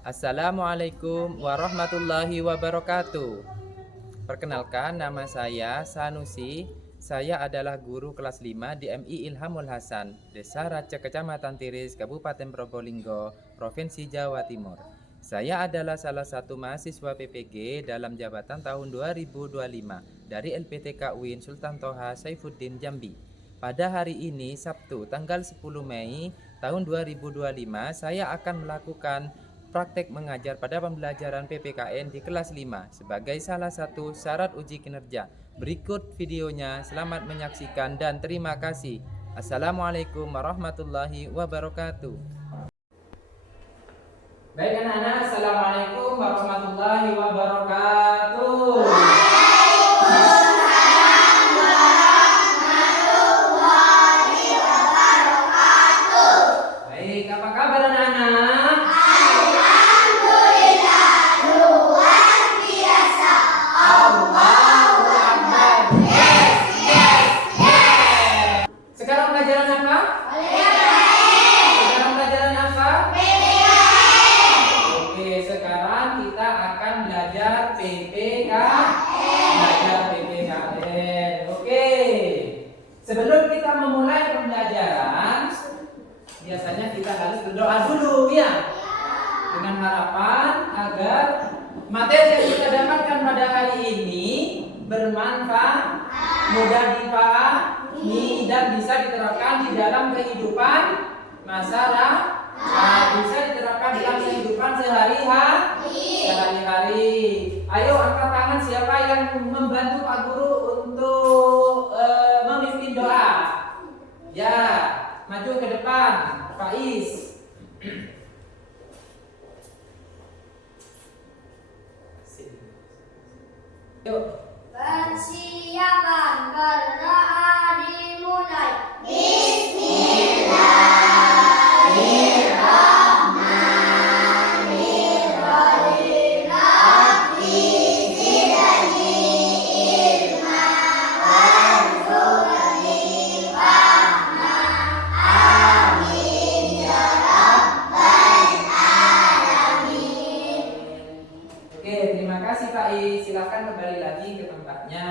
Assalamualaikum warahmatullahi wabarakatuh. Perkenalkan, nama saya Sanusi. Saya adalah guru kelas 5 di MI Ilhamul Hasan, Desa Raja, Kecamatan Tiris, Kabupaten Probolinggo, Provinsi Jawa Timur. Saya adalah salah satu mahasiswa PPG dalam jabatan tahun 2025 dari LPTK UIN Sultan Toha Saifuddin Jambi. Pada hari ini, Sabtu, tanggal 10 Mei tahun 2025, saya akan melakukan praktek mengajar pada pembelajaran PPKN di kelas 5 sebagai salah satu syarat uji kinerja. Berikut videonya, selamat menyaksikan dan terima kasih. Assalamualaikum warahmatullahi wabarakatuh. Baik anak-anak, assalamualaikum warahmatullahi wabarakatuh. Baik, apa kabar anak-anak? Sekarang pelajaran apa? Sekarang pelajaran apa? Oke, sekarang kita akan belajar PPKN. Oke. Sebelum kita memulai pembelajaran, biasanya kita harus berdoa dulu ya. Dengan harapan agar materi yang kita dapatkan pada hari ini bermanfaat, mudah dipahami dan bisa diterapkan di dalam kehidupan masyarakat, bisa diterapkan dalam kehidupan sehari-hari. Ayo angkat tangan siapa yang membantu Pak Guru untuk memimpin doa. Ya, maju ke depan, Pak Is. Yuk. Persiapan berdoa dimulai. Oke, terima kasih Pak I. Silakan kembali lagi ke tempatnya.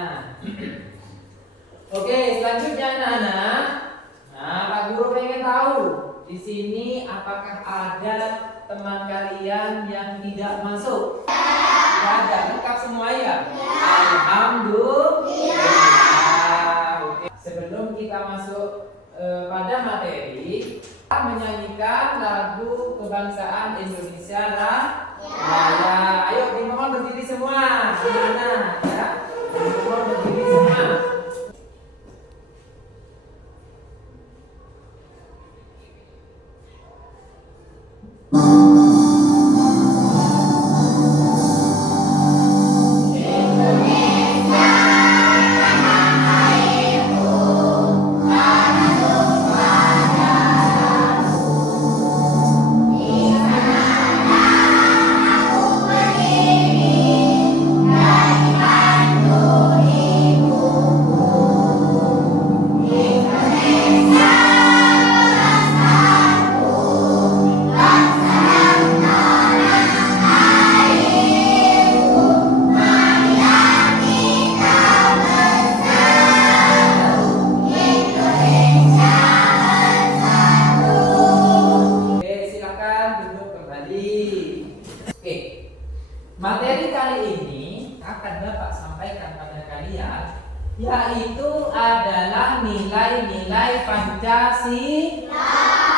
Oke, selanjutnya anak-anak. Nah, Pak Guru pengen tahu di sini apakah ada teman kalian yang tidak masuk? Tidak ada, lengkap semua ya? Alhamdulillah. Oke. Sebelum kita masuk pada materi, kita menyanyikan lagu kebangsaan Indonesia Raya. Ayo dimohon berdiri semua, anak-anak ya. Dimohon berdiri semua. Materi kali ini akan Bapak sampaikan pada kalian, yaitu adalah nilai-nilai Pancasila.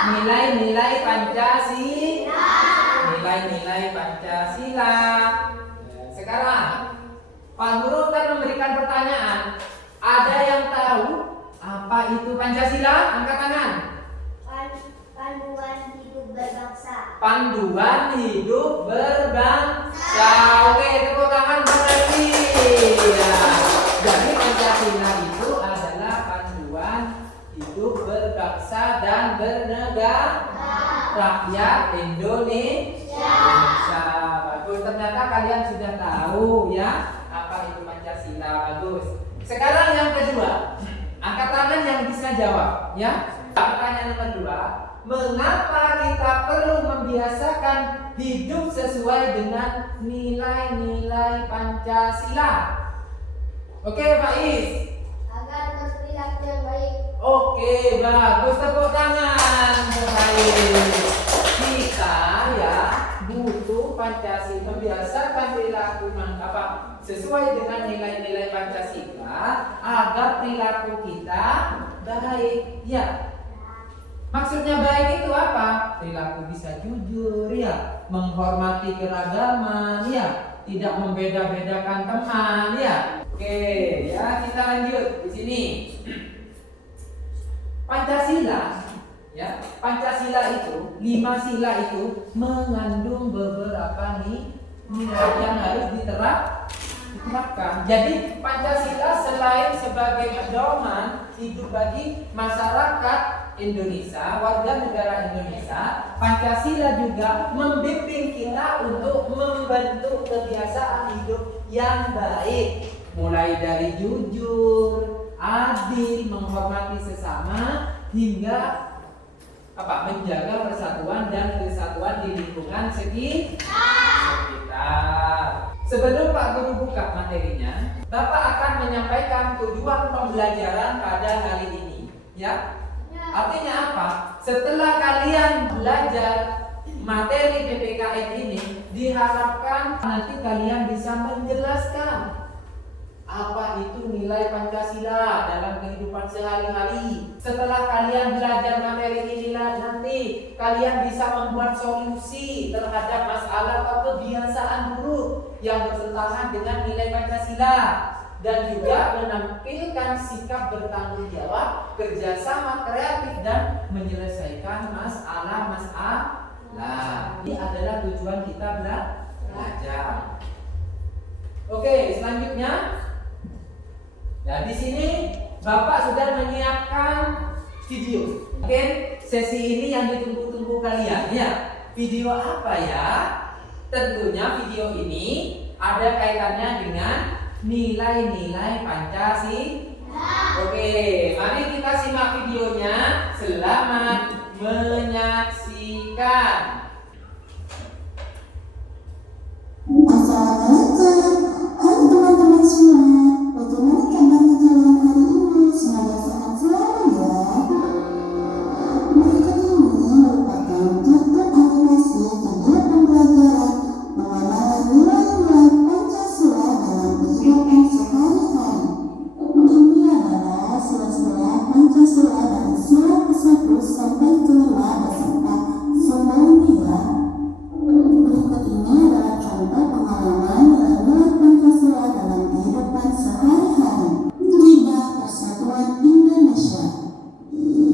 Nilai-nilai Pancasila. Nilai-nilai Pancasila. Sekarang Pak Guru akan memberikan pertanyaan. Ada yang tahu apa itu Pancasila? Angkat tangan. Panduan hidup berbangsa. Panduan hidup berbangsa. Oke, tepuk tangan berarti. Ya. Jadi Pancasila itu adalah panduan hidup berbangsa dan bernegara. Rakyat Indonesia. Bagus. Ternyata kalian sudah tahu ya apa itu Pancasila. Bagus. Sekarang yang kedua, angkat tangan yang bisa jawab ya. Pertanyaan nomor 2. mengapa kita perlu membiasakan hidup sesuai dengan nilai-nilai Pancasila? Oke, Pak Is. Agar berperilaku yang baik. Oke, bagus, tepuk tangan Pak Is. Kita ya butuh Pancasila, membiasakan perilaku sesuai dengan nilai-nilai Pancasila agar perilaku kita baik. Ya. Maksudnya baik itu apa? Perilaku bisa jujur, ya, menghormati keragaman, ya, tidak membeda-bedakan teman, ya. Oke, ya, kita lanjut di sini. Pancasila, ya, Pancasila itu, 5 sila itu mengandung beberapa nilai yang harus diterapkan. Jadi Pancasila selain sebagai pedoman hidup bagi masyarakat Indonesia, warga negara Indonesia, Pancasila juga membimbing kita untuk membentuk kebiasaan hidup yang baik, mulai dari jujur, adil, menghormati sesama, hingga menjaga persatuan dan kesatuan di lingkungan sekitar. Sebelum Pak Guru buka materinya, Bapak akan menyampaikan tujuan pembelajaran pada hari ini, ya. Artinya apa? Setelah kalian belajar materi PPKN ini, diharapkan nanti kalian bisa menjelaskan apa itu nilai Pancasila dalam kehidupan sehari-hari. Setelah kalian belajar materi ini nanti kalian bisa membuat solusi terhadap masalah atau kebiasaan buruk yang bertentangan dengan nilai Pancasila, dan juga menampilkan sikap bertanggung jawab, kerjasama, kreatif, dan menyelesaikan masalah. Ini adalah tujuan kita belajar. Oke, selanjutnya, nah di sini Bapak sudah menyiapkan video. Mungkin sesi ini yang ditunggu-tunggu kalian, ya. Video apa ya? Tentunya video ini ada kaitannya dengan nilai-nilai Pancasila. Oke, mari kita simak videonya. Selamat menyaksikan. Assalamualaikum. Hai teman-teman semua. Bagaimana kabarnya kalian hari ini? Semoga sehat selalu ya. Berikut ini merupakan contoh animasi video pembelajaran mengenai nilai-nilai Pancasila dalam kehidupan sehari-hari. Ini adalah sila-sila Pancasila dari sila ke-1 sampai ke-5 beserta sumbernya. Berikut ini adalah contoh pengalaman nilai-nilai Pancasila dalam kehidupan sehari-hari. Lidah Persatuan Indonesia.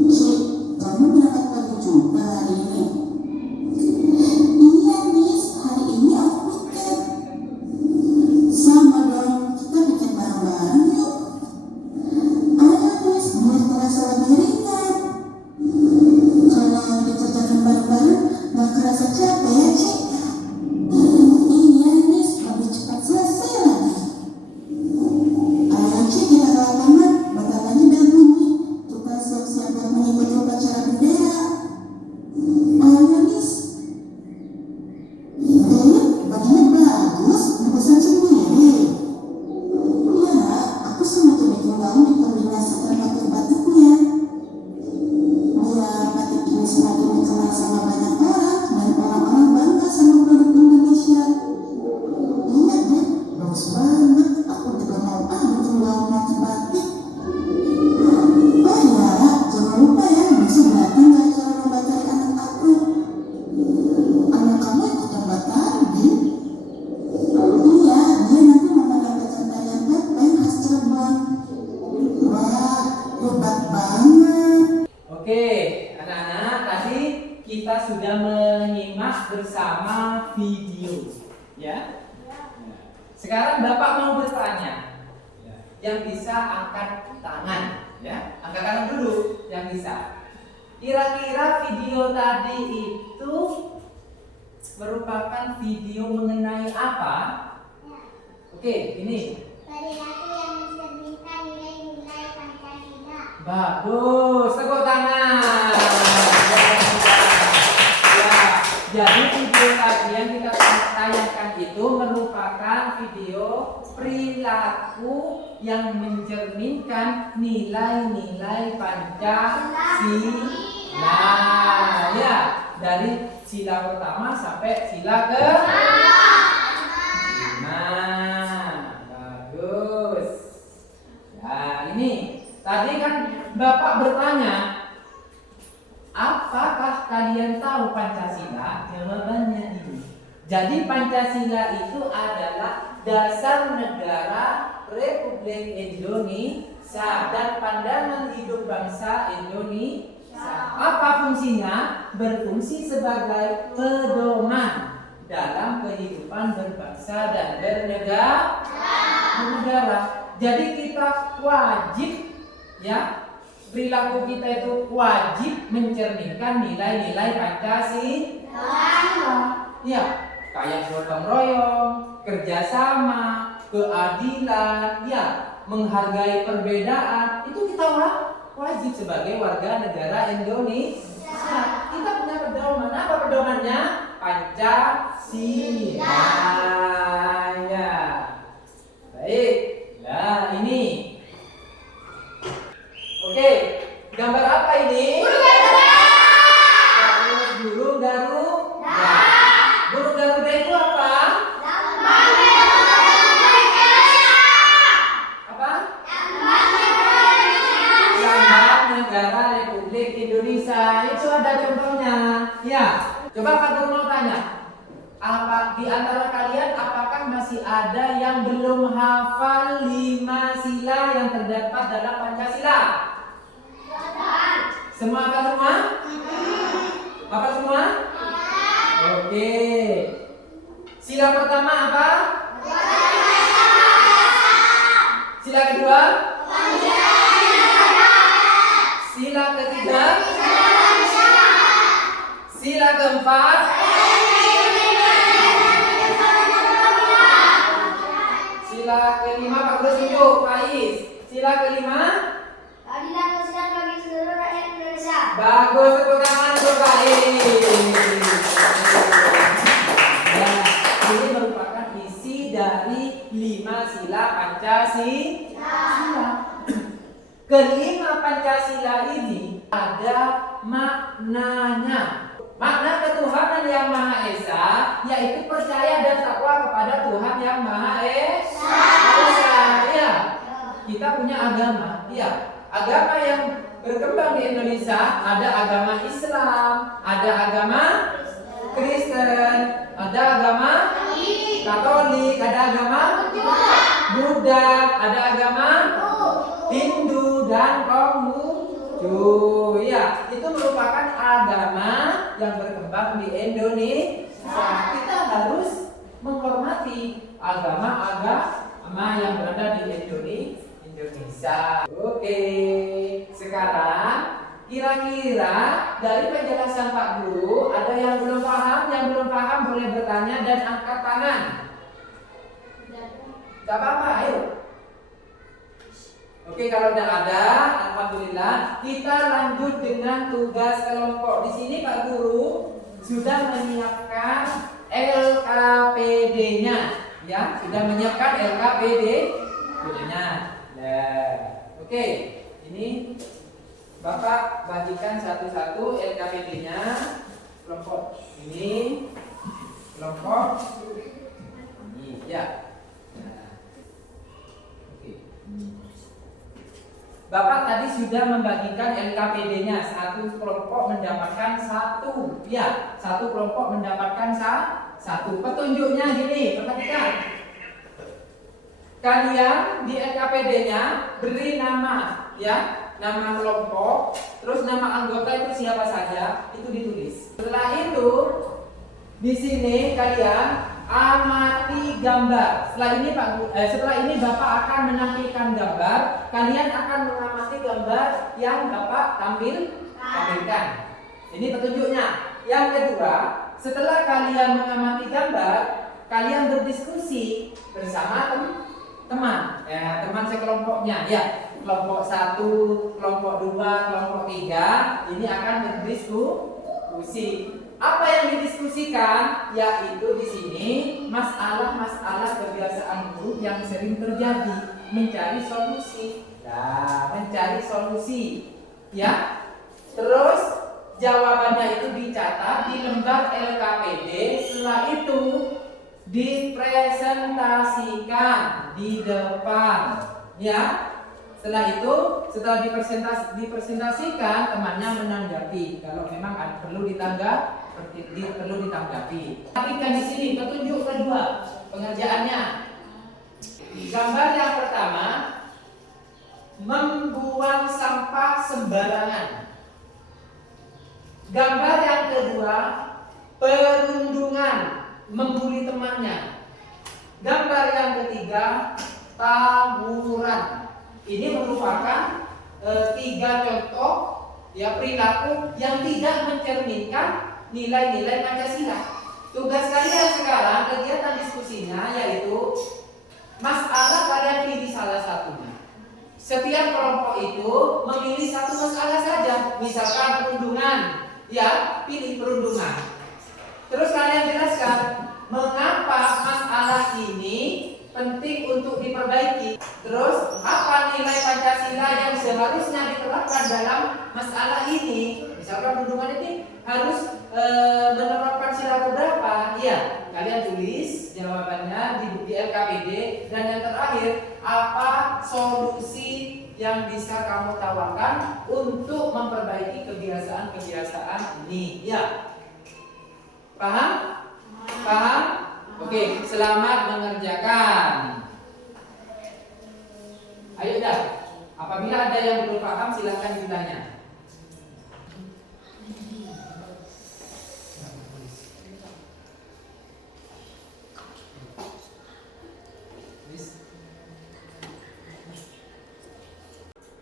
Cik, kamu berangkat pagi juga hari ini? Iya, Miss, hari ini aku pikir. Sama dong, kita bikin bareng-bareng yuk. Ayo, Miss, biar terasa lebih ringan. Kalau dikerjakan bareng-bareng, gak kerasa capek ya, Cik? Iya, Miss, lebih cepat selesai lagi. Ayo, Cik, kita ke lapangan. Batalannya udah bunyi. Kita siap-siap buat mengikuti upacara bendera. Ayo, Miss. Bajunya bagus, dipesan sendiri. Iya, aku sengaja bikin gaun dikombinasikan batik-batiknya. Biar batik ini semakin dikenal sama banyak orang dan orang-orang bangga sama produk Indonesia. Iya deh, bagus banget. Aku juga mau bikin gaun motif batik. Oh iya, jangan lupa ya, besok datang ke acara lomba tari anak aku. Anak kamu ikut lomba tari, Bin? Iya, dia nanti mau menampilkan tarian topeng khas Cirebon. Wah, hebat banget. Oke, anak-anak, tadi kita sudah menyimak bersama video, ya. Sekarang Bapak mau bertanya. Yang bisa angkat tangan, ya. Angkat tangan dulu yang bisa. Kira-kira video tadi itu merupakan video mengenai apa? Oke, ini. Perilaku yang mencerminkan nilai-nilai Pancasila. Bagus, tepuk tangan. video perilaku yang mencerminkan nilai-nilai Pancasila. Ya, dari sila pertama sampai sila ke 5. Bagus. Nah, ini tadi kan Bapak bertanya, apakah kalian tahu Pancasila? Jawabannya ini. Jadi Pancasila itu adalah dasar negara Republik Indonesia dan pandangan hidup bangsa Indonesia. Apa fungsinya? Berfungsi sebagai pedoman dalam kehidupan berbangsa dan bernegara. Jadi kita wajib, ya, perilaku kita itu wajib mencerminkan nilai-nilai Pancasila. Ya, kayak gotong royong, kerjasama, keadilan, ya, menghargai perbedaan. Itu kita wajib sebagai warga negara Indonesia. Kita punya pedoman. Apa pedomannya? Pancasila. Ya. Baik. Nah, ini. Oke, gambar apa ini? Burung Garuda. Burung Garuda itu apa? Apa? Lambang negara Republik Indonesia. Itu ada contohnya. Ya, coba Pak Guru mau tanya. Apa di antara kalian apakah masih ada yang belum hafal 5 sila yang terdapat dalam Pancasila? Semua hafal semua? Hafal semua? Oke. Sila pertama apa? Sila kedua? Sila ketiga? Sila keempat? Sila kelima Pak Guru tunjuk, Faiz. Sila kelima? Keadilan sosial bagi seluruh rakyat Indonesia. Bagus, tepuk tangan untuk Faiz. Ya, ini merupakan isi dari 5 sila Pancasila. Kelima Pancasila ini ada maknanya. Makna ketuhanan yang Maha Esa yaitu percaya dan takwa kepada Tuhan yang Maha Esa. Ya, kita punya agama. Ya, agama yang berkembang di Indonesia ada agama Islam, ada agama Kristen, ada agama Katolik, ada agama Buddha, ada agama Hindu dan Konghucu. Ya, itu merupakan agama yang berkembang di Indonesia. Kita harus menghormati agama-agama yang berada di Indonesia. Oke, sekarang kira-kira dari penjelasan Pak Guru ada yang belum paham? Yang belum paham boleh bertanya dan angkat tangan. Gak apa-apa, ayo. Oke, kalau tidak ada, alhamdulillah, kita lanjut dengan tugas kelompok. Di sini Pak Guru sudah menyiapkan LKPD-nya, ya, sudah menyiapkan LKPD-nya. Nah, oke, ini Bapak bagikan satu-satu LKPD-nya. Kelompok ini, kelompok ini, ya. Nah, oke. Bapak tadi sudah membagikan LKPD-nya. Satu kelompok mendapatkan satu. Ya, satu kelompok mendapatkan satu. Petunjuknya gini, perhatikan. Kalian di LKPD-nya beri nama, ya, nama kelompok, terus nama anggota itu siapa saja, itu ditulis. Setelah itu, di sini kalian amati gambar. Setelah ini Bapak akan menampilkan gambar. Kalian akan mengamati gambar yang Bapak tampilkan. Ini petunjuknya. Yang kedua, setelah kalian mengamati gambar, kalian berdiskusi bersama teman. Teman sekelompoknya. Ya, kelompok 1, kelompok 2, kelompok 3 ini akan berdiskusi. Apa yang didiskusikan? Yaitu di sini masalah-masalah kebiasaan buruk yang sering terjadi, mencari solusi. Nah, mencari solusi, ya. Terus jawabannya itu dicatat di lembar LKPD. Setelah itu dipresentasikan di depan, ya. Setelah dipresentasikan, temannya menanggapi. Kalau memang perlu ditanggapi. Perhatikan di sini petunjuk kedua pengerjaannya. Gambar yang pertama, membuang sampah sembarangan. Gambar yang kedua, perundungan, membuli temannya. Gambar yang ketiga, tawuran. Ini merupakan 3 contoh ya perilaku yang tidak mencerminkan nilai-nilai Pancasila. Tugas kalian sekarang kegiatan diskusinya yaitu masalah kalian pilih salah satunya. Setiap kelompok itu memilih satu masalah saja. Misalkan perundungan, ya pilih perundungan. Terus kalian jelaskan mengapa masalah ini penting untuk diperbaiki. Terus apa nilai Pancasila yang seharusnya diterapkan dalam masalah ini? Misalkan perundungan ini harus menerapkan sila keberapa? Iya, kalian tulis jawabannya di LKPD. Dan yang terakhir, apa solusi yang bisa kamu tawarkan untuk memperbaiki kebiasaan-kebiasaan ini? Ya, paham? Paham? Oke, selamat mengerjakan. Ayo dah. Apabila ada yang belum paham, silakan ditanya.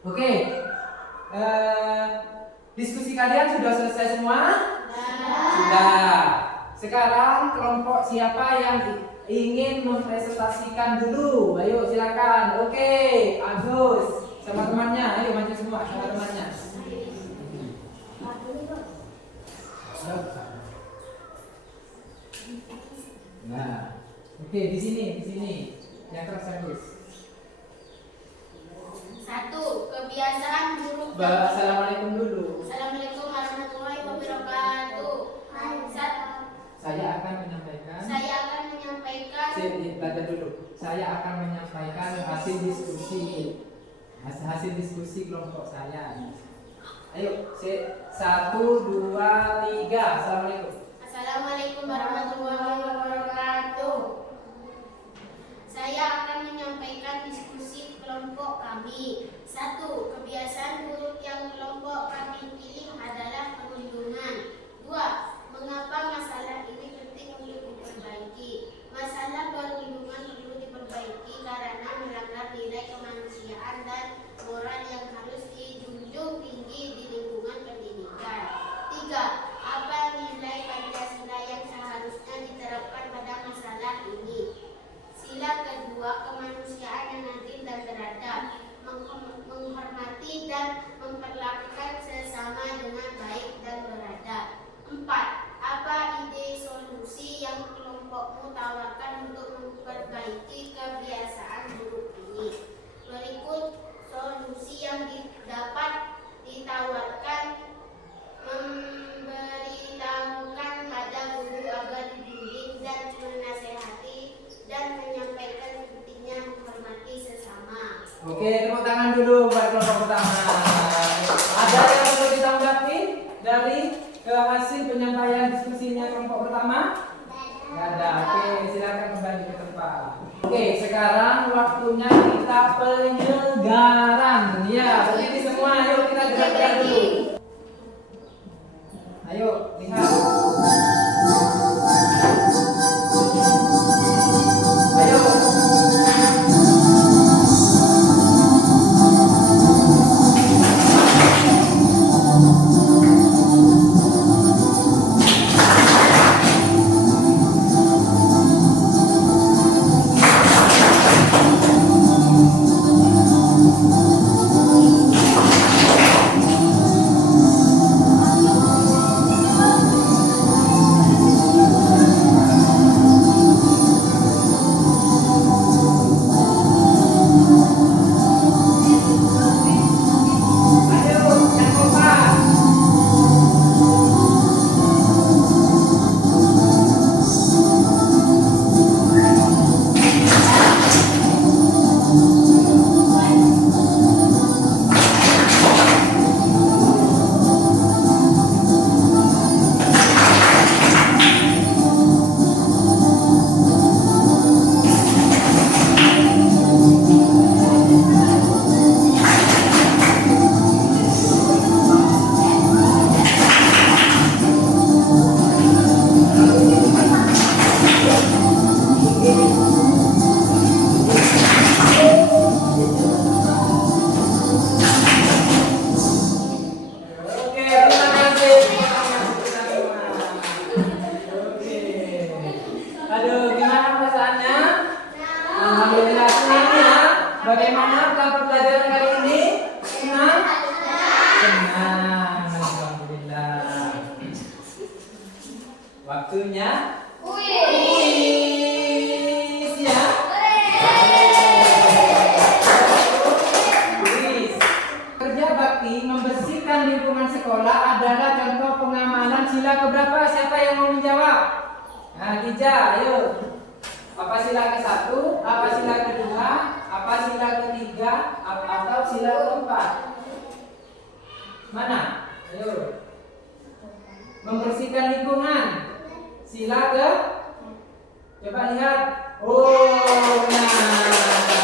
Oke, diskusi kalian sudah selesai semua? Sudah. Sekarang kelompok siapa yang ingin mempresentasikan dulu? Ayo silakan. Oke, Agus sama temannya. Ayo maju semua sama temannya. Nah, oke di sini yang tersebut. 1. Kebiasaan buruk. Assalamualaikum dulu. Assalamualaikum warahmatullahi wabarakatuh. Saya akan menyampaikan. Belajar dulu. Saya akan menyampaikan hasil diskusi kelompok saya. Ayo, 1, 2, 3. Assalamualaikum. Assalamualaikum warahmatullahi wabarakatuh. Saya akan menyampaikan diskusi kelompok kami. 1. Kebiasaan buruk yang kelompok kami pilih adalah perundungan. 2. Mengapa masalah ini penting untuk diperbaiki? Masalah perundungan perlu diperbaiki karena melanggar nilai kemanusiaan dan moral yang harus dijunjung tinggi di lingkungan pendidikan. 3. Apa nilai Pancasila yang seharusnya diterapkan pada masalah ini? Sila kedua, kemanusiaan yang adil dan beradab, menghormati dan memperlakukan sesama dengan baik dan beradab. 4. Apa ide solusi yang kelompokmu tawarkan untuk memperbaiki kebiasaan buruk ini? Berikut solusi yang dapat ditawarkan: memberitahukan pada guru agar dibimbing dan menasehati dan menyampaikan pentingnya menghormati sesama. Oke, tepuk tangan dulu buat kelompok pertama. Ada yang perlu ditanggapi dari hasil penyampaian diskusinya kelompok pertama? Nggak ada. Oke, silakan kembali ke tempat. Oke, sekarang waktunya kita penyegaran. Ya, berdiri semua. Ayo kita gerak-gerak dulu. Ayo, lihat. Ayo. Aduh, gimana perasaannya? Alhamdulillah senang ya. Bagaimana pelajaran kali ini? Senang? Senang. Alhamdulillah. Waktunya kuis ya. Kuis. Kerja bakti membersihkan lingkungan sekolah adalah contoh pengamalan sila keberapa? Siapa yang mau menjawab? Nah, Gija, ayo. Apa sila ke-1, apa sila ke-2, apa sila ke-3, atau sila ke-4? Mana? Ayo. Membersihkan lingkungan. Sila ke? Coba lihat. Oh, nah.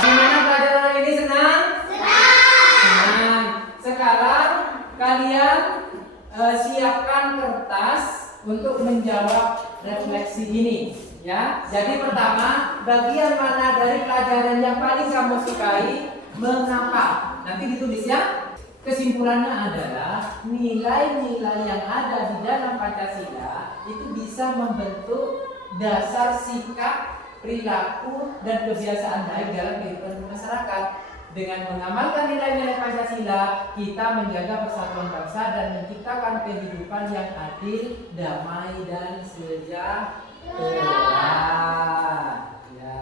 Gimana pelajaran ini senang? Senang. Sekarang kalian siapkan kertas untuk menjawab refleksi ini. Ya, jadi pertama, bagian mana dari pelajaran yang paling kamu sukai, mengapa? Nanti ditulis ya. Kesimpulannya adalah nilai-nilai yang ada di dalam Pancasila itu bisa membentuk dasar sikap, perilaku, dan kebiasaan baik dalam kehidupan masyarakat. Dengan mengamalkan nilai-nilai Pancasila, kita menjaga persatuan bangsa dan menciptakan kehidupan yang adil, damai, dan sejahtera. Ya.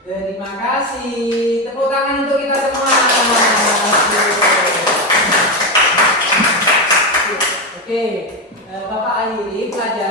Terima kasih. Tepuk tangan untuk kita semua. Oke, Bapak akhiri pelajaran